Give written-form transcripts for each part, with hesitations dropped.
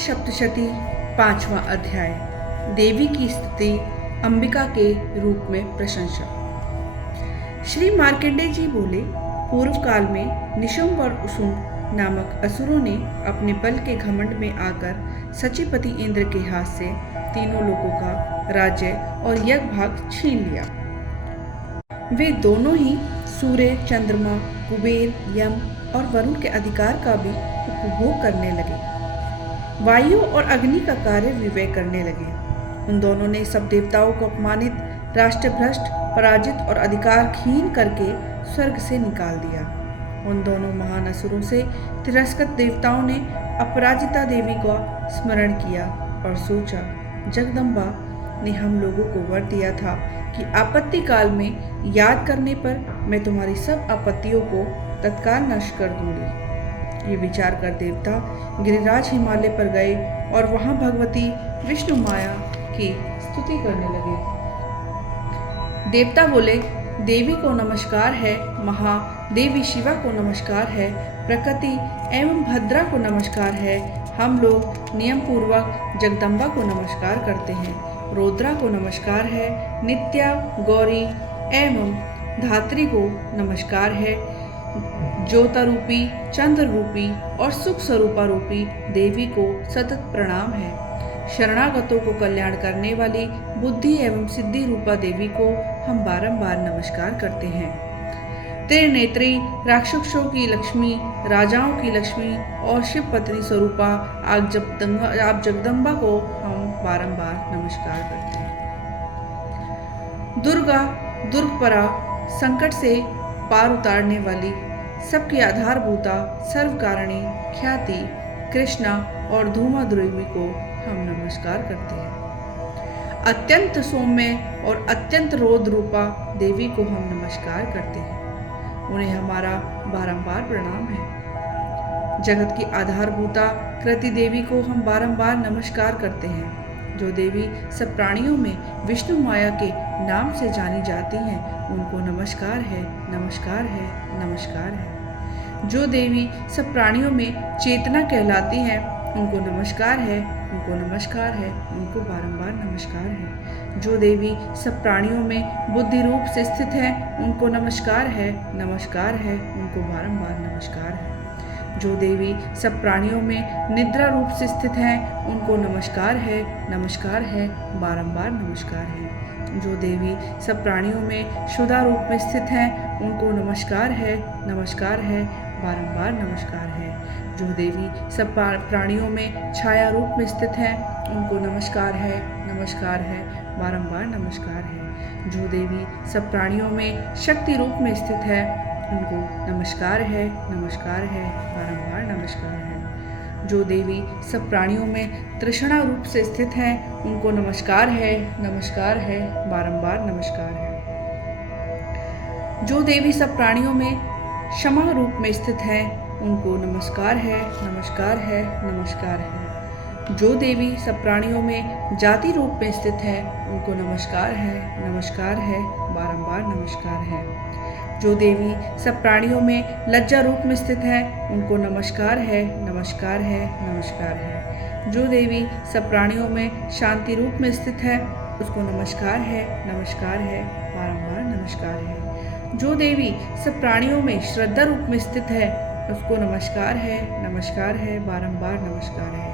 सप्तशती 5वां अध्याय। देवी की स्तुति, अंबिका के रूप में प्रशंसा। श्री मार्कंडेय जी बोले, पूर्व काल में निशुंभ और उशुंभ नामक असुरों ने अपने बल के घमंड में आकर सचिपति इंद्र के हाथ से तीनों लोगों का राज्य और यज्ञ भाग छीन लिया। वे दोनों ही सूर्य, चंद्रमा, कुबेर, यम और वरुण के अधिकार का भी उपभोग करने लगे। वायु और अग्नि का कार्य विवेय करने लगे। उन दोनों ने सब देवताओं को अपमानित, राष्ट्रभ्रष्ट, पराजित और अधिकारहीन करके स्वर्ग से निकाल दिया। उन दोनों महान असुरों से तिरस्कृत देवताओं ने अपराजिता देवी का स्मरण किया और सोचा, जगदम्बा ने हम लोगों को वर दिया था कि आपत्ति काल में याद करने पर मैं तुम्हारी सब आपत्तियों को तत्काल नष्ट कर दूंगी। ये विचार कर देवता गिरिराज हिमालय पर गए और वहां भगवती विष्णु माया की स्तुति करने लगे। देवता बोले, देवी को नमस्कार है, महादेवी शिवा को नमस्कार है, प्रकृति एवं भद्रा को नमस्कार है। हम लोग नियम पूर्वक जगदम्बा को नमस्कार करते हैं। रुद्रा को नमस्कार है, नित्या, गौरी एवं धात्री को नमस्कार है। ज्योता रूपी, चंद्र रूपी और सुख स्वरूपा रूपी देवी को सतत प्रणाम है। शरणागतों को कल्याण करने वाली बुद्धि एवं सिद्धि रूपा देवी को हम बारंबार नमस्कार करते हैं। त्रिनेत्री, राक्षसों की लक्ष्मी, राजाओं की लक्ष्मी और शिव पत्नी स्वरूपा आप जगदम्बा को हम बारंबार नमस्कार करते हैं। दुर्गा, दुर्गपरा, संकट से पार उतारने वाली, सबकी आधारभूता, सर्वकारिणी, ख्याति, कृष्णा और धूमा देवी को हम नमस्कार करते हैं। अत्यंत सौम्य और अत्यंत रौद्र रूपा देवी को हम नमस्कार करते हैं। उन्हें हमारा बारंबार प्रणाम है। जगत की आधारभूता कृति देवी को हम बारंबार नमस्कार करते हैं। जो देवी सब प्राणियों में विष्णु माया के नाम से जानी जाती हैं, उनको नमस्कार है, नमस्कार है, नमस्कार है। जो देवी सब प्राणियों में चेतना कहलाती हैं, उनको नमस्कार है, उनको नमस्कार है, उनको बारंबार नमस्कार है। जो देवी सब प्राणियों में बुद्धि रूप से स्थित है, उनको नमस्कार है, नमस्कार है, उनको बारंबार नमस्कार है। जो देवी सब प्राणियों में निद्रा रूप से स्थित हैं, उनको नमस्कार है, नमस्कार है, बारंबार नमस्कार है। जो देवी सब प्राणियों में शुदा रूप में स्थित हैं, उनको नमस्कार है, नमस्कार है, बारंबार नमस्कार है। जो देवी सब प्राणियों में छाया रूप में स्थित हैं, उनको नमस्कार है, नमस्कार है, बारंबार नमस्कार है। जो देवी सब प्राणियों में शक्ति रूप में स्थित है, उनको नमस्कार है, नमस्कार है, बारंबार नमस्कार है। जो देवी सब प्राणियों में तृष्णा रूप से स्थित हैं, उनको नमस्कार है, नमस्कार है, बारंबार नमस्कार है। जो देवी सब प्राणियों में क्षमा रूप में स्थित हैं, उनको नमस्कार है, नमस्कार है, नमस्कार है। जो देवी सब प्राणियों में जाति रूप में स्थित है, उनको नमस्कार है, नमस्कार है, बारंबार नमस्कार है। जो देवी सब प्राणियों में लज्जा रूप में स्थित है, उनको नमस्कार है, नमस्कार है, नमस्कार है। जो देवी सब प्राणियों में शांति रूप में स्थित है, उसको नमस्कार है, नमस्कार है, बारंबार नमस्कार है। जो देवी सब प्राणियों में श्रद्धा रूप में स्थित है, उसको नमस्कार है, नमस्कार है, बारंबार नमस्कार है।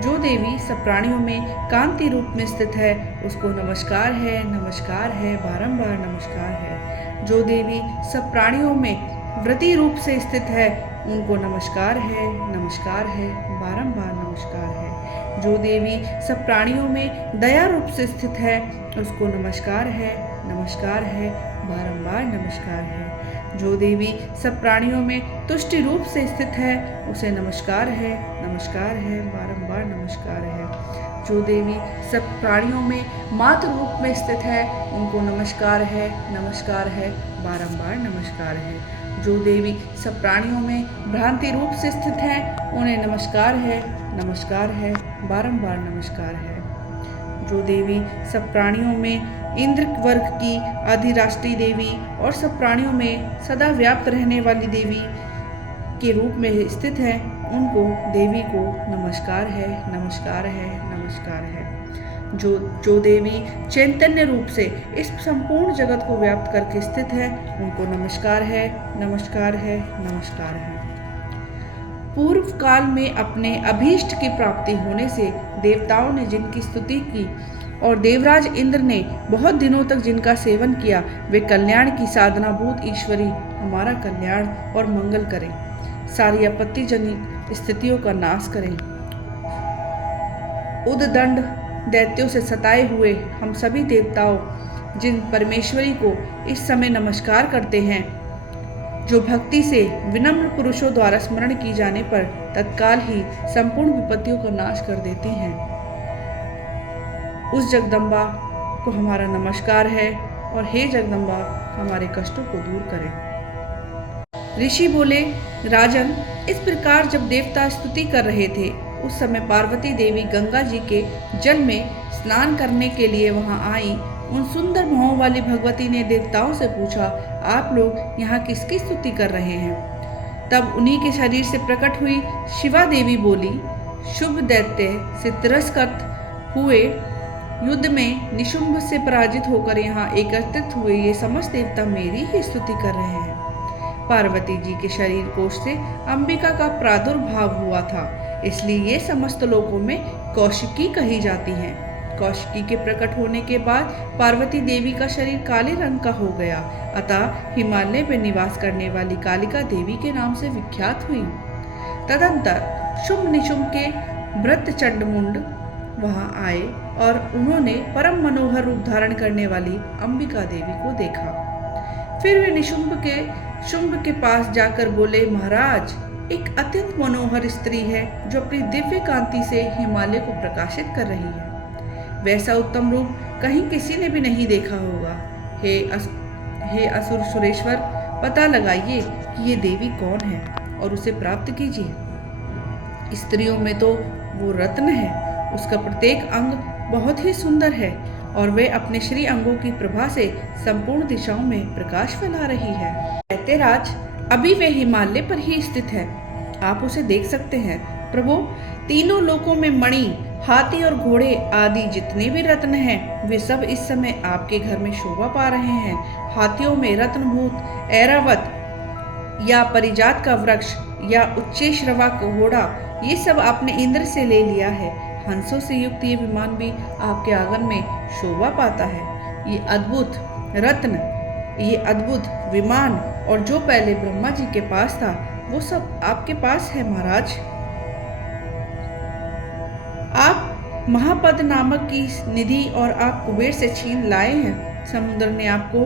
जो देवी सब प्राणियों में कांति रूप में स्थित है, उसको नमस्कार है, नमस्कार है, बारंबार नमस्कार है। जो देवी सब प्राणियों में वृत्ति रूप से स्थित है, उनको नमस्कार है, नमस्कार है, बारंबार नमस्कार है। जो देवी सब प्राणियों में दया रूप से स्थित है, उसको नमस्कार है, नमस्कार है, बारंबार नमस्कार है। जो देवी सब प्राणियों में तुष्टि रूप से स्थित है, उसे नमस्कार है, नमस्कार है, बारंबार नमस्कार है। जो देवी सब प्राणियों में मातृ रूप में स्थित है, उनको नमस्कार है, नमस्कार है, बारंबार नमस्कार है। जो देवी सब प्राणियों में भ्रांति रूप से स्थित है, उन्हें नमस्कार है, नमस्कार है, बारंबार नमस्कार है। जो देवी सब प्राणियों में इंद्र वर्ग की अधिराष्ट्रीय देवी और सब प्राणियों में सदा व्याप्त रहने वाली देवी के रूप में स्थित है, उनको देवी को नमस्कार है, नमस्कार है, नमस्कार है। जो देवी चैतन्य रूप से इस संपूर्ण जगत को व्याप्त करके स्थित है, उनको नमस्कार है, नमस्कार है, नमस्कार है। पूर्व काल में अपने अभीष्ट की प्राप्ति होने से देवताओं ने जिनकी स्तुति की और देवराज इंद्र ने बहुत दिनों तक जिनका सेवन किया, वे कल्याण की साधनाभूत ईश्वरी हमारा कल्याण और मंगल करें, सारी आपत्तिजनक स्थितियों का नाश करें। उद्दंड दैत्यों से सताए हुए हम सभी देवताओं जिन परमेश्वरी को इस समय नमस्कार करते हैं, जो भक्ति से विनम्र पुरुषों द्वारा स्मरण की जाने पर तत्काल ही संपूर्ण विपत्तियों का नाश कर देती हैं, उस जगदम्बा को हमारा नमस्कार है और हे जगदम्बा हमारे कष्टों को दूर करें। ऋषि बोले, राजन, इस प्रकार जब देवता स्तुति कर रहे थे, उस समय पार्वती देवी गंगा जी के जल में स्नान करने के लिए वहां आई। उन सुंदर भावों वाली भगवती ने देवताओं से पूछा, आप लोग यहाँ किसकी स्तुति कर रहे हैं? तब उन्हीं के शरीर से प्रकट हुई शिवा देवी बोली, शुभ दैत्य से तिरस्कृत हुए युद्ध में निशुंभ से पराजित होकर यहाँ एकत्रित हुए ये समस्त देवता मेरी ही स्तुति कर रहे हैं। पार्वती जी के शरीर कोश से अंबिका का प्रादुर्भाव हुआ था, इसलिए ये समस्त लोकों में कौशिकी कही जाती हैं। कौशिकी के प्रकट होने के बाद पार्वती देवी का शरीर काले रंग का हो गया, अतः हिमालय में निवास करने वाली कालिका देवी के नाम से विख्यात हुई। तदंतर शुंभ निशुंभ के व्रत चंडमुंड वहां आए और उन्होंने परम मनोहर रूप धारण करने वाली अंबिका देवी को देखा। फिर वे शुंभ के पास जाकर बोले, महाराज, एक अत्यंत मनोहर स्त्री है जो अपनी दिव्य कांति से हिमालय को प्रकाशित कर रही है। वैसा उत्तम रूप कहीं किसी ने भी नहीं देखा होगा। हे असुर सुरेश्वर, पता लगाइए कि ये देवी कौन है और उसे प्राप्त कीजिए। स्त्रियों में तो वो रत्न है, उसका प्रत्येक अंग बहुत ही सुंदर है और वे अपने श्री अंगों की प्रभा से संपूर्ण दिशाओं में प्रकाश फैला रही है। दैत्यराज, अभी वे हिमालय पर ही स्थित है, आप उसे देख सकते हैं। प्रभु, तीनों लोकों में मणि, हाथी और घोड़े आदि जितने भी रत्न हैं, वे सब इस समय आपके घर में शोभा पा रहे हैं। हाथियों में रत्नभूत ऐरावत या परिजात का वृक्ष या उच्चैश्रवा का घोड़ा, ये सब आपने इंद्र से ले लिया है। हंसों से युक्त ये विमान भी आपके आंगन में शोभा पाता है। ये अद्भुत रत्न, ये अद्भुत विमान और जो पहले ब्रह्मा जी के पास था, वो सब आपके पास है। महाराज, आप महापद नामक की निधि और आप कुबेर से छीन लाए हैं। समुद्र ने आपको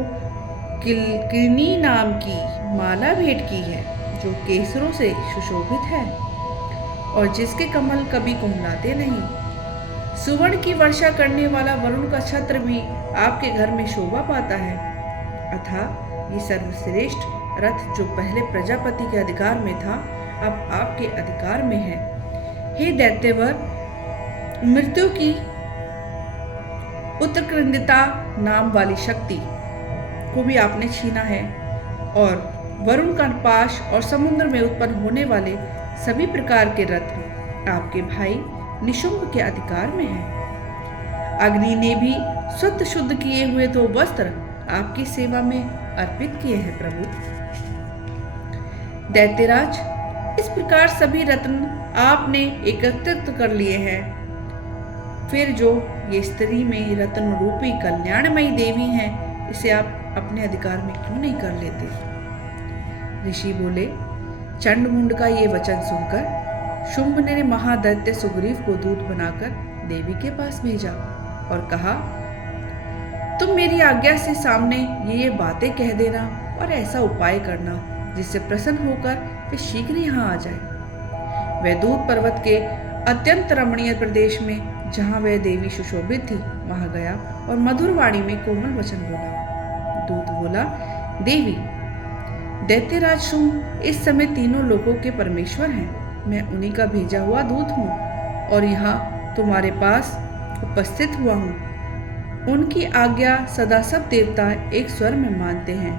किलकिनी नाम की माला भेंट की है, जो केसरों से सुशोभित है और जिसके कमल कभी कुम्हलाते नहीं। सुवर्ण की वर्षा करने वाला वरुण का छत्र भी आपके घर में शोभा पाता है। अतः ये सर्वश्रेष्ठ रथ जो पहले प्रजापति के अधिकार में था, अब आपके अधिकार में है। हे दैत्यवर, मृत्यु की उत्कृष्टता नाम वाली शक्ति को भी आपने छीना है और वरुण का पाश और समुद्र में उत्पन्न होने वाले सभी प्रकार के रत्न आपके भाई निशुंभ के अधिकार में है। अग्नि ने भी शुद्ध शुद्ध किए हुए तो वस्त्र आपकी सेवा में अर्पित किए हैं। प्रभु दैत्यराज, इस प्रकार सभी रत्न आपने एकत्रित कर लिए हैं। फिर जो ये स्त्री में रत्न रूपी कल्याणमयी देवी हैं, इसे आप अपने अधिकार में क्यों नहीं कर लेते? ऋषि बोले, चंडमुंड का ये वचन सुनकर शुंभ ने महादैत्य सुग्रीव को दूत बनाकर देवी के पास भेजा और कहा, तुम मेरी आज्ञा से सामने ये बातें कह देना और ऐसा उपाय करना जिससे प्रसन्न होकर वे शीघ्र यहाँ आ जाए। वह दूत पर्वत के अत्यंत रमणीय प्रदेश में जहाँ वह देवी सुशोभित थी वहां गया और मधुर वाणी में कोमल वचन बोला। दूत बोला, देवी, दैत्यराज शुंभ इस समय तीनों लोकों के परमेश्वर हैं। मैं उन्हीं का भेजा हुआ दूत हूँ और यहाँ तुम्हारे पास उपस्थित हुआ हूँ। उनकी आज्ञा सदा सब देवता एक स्वर में मानते हैं,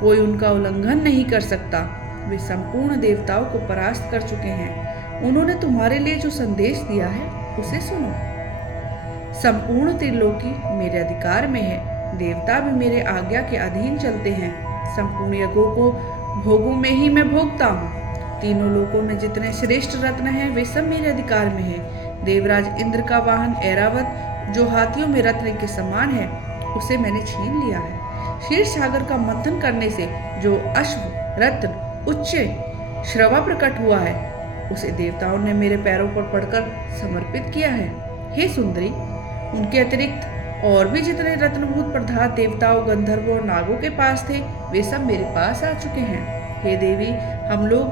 कोई उनका उल्लंघन नहीं कर सकता। वे संपूर्ण देवताओं को परास्त कर चुके हैं उन्होंने तुम्हारे लिए जो संदेश दिया है उसे सुनो। संपूर्ण त्रिलोकी मेरे अधिकार में है, देवता भी मेरे आज्ञा के अधीन चलते हैं। संपूर्ण यज्ञों को भोगों में ही मैं भोगता हूँ। तीनों लोकों में जितने श्रेष्ठ रत्न हैं वे सब मेरे अधिकार में हैं। देवराज इंद्र का वाहन ऐरावत, जो हाथियों में रत्न के समान है, उसे मैंने छीन लिया है। क्षीर सागर का मंथन करने से जो अश्व रत्न उच्च श्रवा प्रकट हुआ है, उसे देवताओं ने मेरे पैरों पर पड़कर समर्पित किया है। हे सुंदरी, उनके अतिरिक्त और भी जितने रत्नभूत पदार्थ देवताओं, गंधर्वों और नागों के पास थे, वे सब मेरे पास आ चुके हैं। हे देवी, हम लोग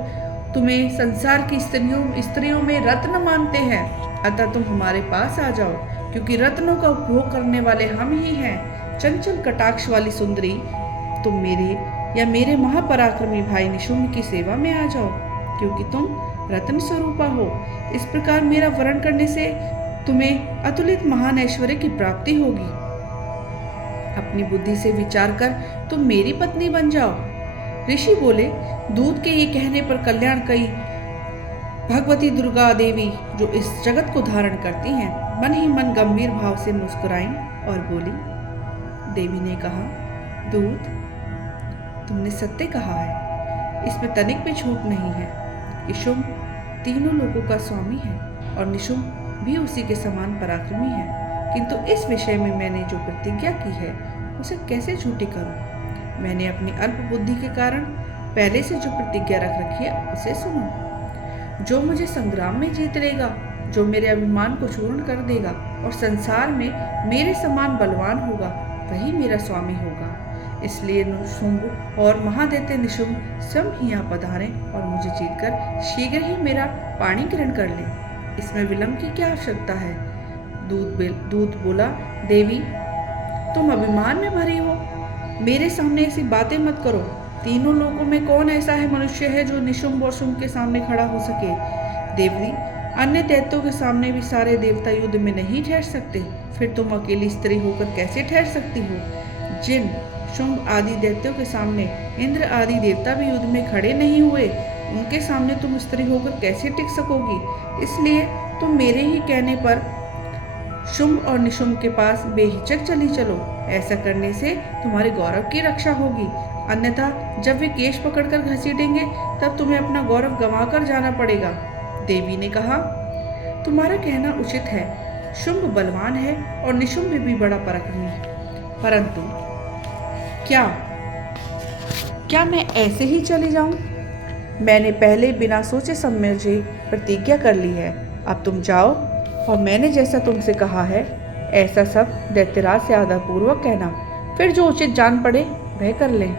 तुम्हें संसार की स्त्रियों में रत्न मानते हैं, अतः तुम हमारे पास आ जाओ, क्योंकि रत्नों का उपभोग करने वाले हम ही हैं। चंचल कटाक्ष वाली सुंदरी, तुम मेरे या मेरे महापराक्रमी भाई निशुम्भ की सेवा में आ जाओ, क्योंकि तुम रत्न स्वरूपा हो। इस प्रकार मेरा वरण करने से तुम्हें अतुलित महान ऐश्वर्य की प्राप्ति होगी। अपनी बुद्धि से विचार कर तुम मेरी पत्नी बन जाओ। ऋषि बोले, दूत के ये कहने पर कल्याणकरी भगवती दुर्गा देवी, जो इस जगत को धारण करती हैं, मन ही मन गंभीर भाव से मुस्कुराईं और बोली। देवी ने कहा, दूत, तुमने सत्य कहा है, इसमें तनिक भी झूठ नहीं है। कि शुंभ तीनों लोगों का स्वामी है और निशुंभ भी उसी के समान पराक्रमी है, किंतु इस विषय में मैंने जो प्रतिज्ञा की है उसे कैसे झूठी करूं? मैंने अपनी अल्प बुद्धि के कारण पहले से जो प्रतिज्ञा रख रखी है उसे सुनो। जो मुझे संग्राम में जीत लेगा, जो मेरे अभिमान को चूर्ण कर देगा और संसार में मेरे समान बलवान होगा, वही मेरा स्वामी होगा। इसलिए शुंभ और महादैत्य निशुंभ स्वयं ही यहाँ पधारें और मुझे जीतकर शीघ्र ही मेरा पाणी ग्रहण कर लें। इसमें विलंब की क्या आवश्यकता है? दूत बोला, देवी, तुम अभिमान में भरी हो, मेरे सामने ऐसी बातें मत करो। तीनों लोगों में कौन ऐसा है मनुष्य है जो निशुंभ और शुंभ के सामने खड़ा हो सके? देवी, अन्य दैत्यों के सामने भी सारे देवता युद्ध में नहीं ठहर सकते, फिर तुम अकेली स्त्री होकर कैसे ठहर सकती हो? जिन शुंभ आदि दैत्यों के सामने इंद्र आदि देवता भी युद्ध में खड़े नहीं हुए, उनके सामने तुम स्त्री होकर कैसे टिक सकोगी? इसलिए तुम मेरे ही कहने पर शुंभ और निशुंभ के पास बेहिचक चली चलो। ऐसा करने से तुम्हारे गौरव की रक्षा होगी, अन्यथा जब वे केश पकड़कर घसीटेंगे तब तुम्हें अपना गौरव गंवाकर जाना पड़ेगा। देवी ने कहा, तुम्हारा कहना उचित है, शुंभ बलवान है और निशुंभ भी बड़ा पराक्रमी है, परंतु क्या मैं ऐसे ही चली जाऊं? मैंने पहले बिना सोचे समझे प्रतिज्ञा कर ली है। अब तुम जाओ और मैंने जैसा तुमसे कहा है ऐसा सब दैत्यराज से आदरपूर्वक कहना, फिर जो उचित जान पड़े वह कर लें।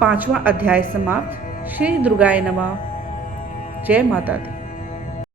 5वां अध्याय समाप्त। श्री दुर्गाय नमः। जय माता दी।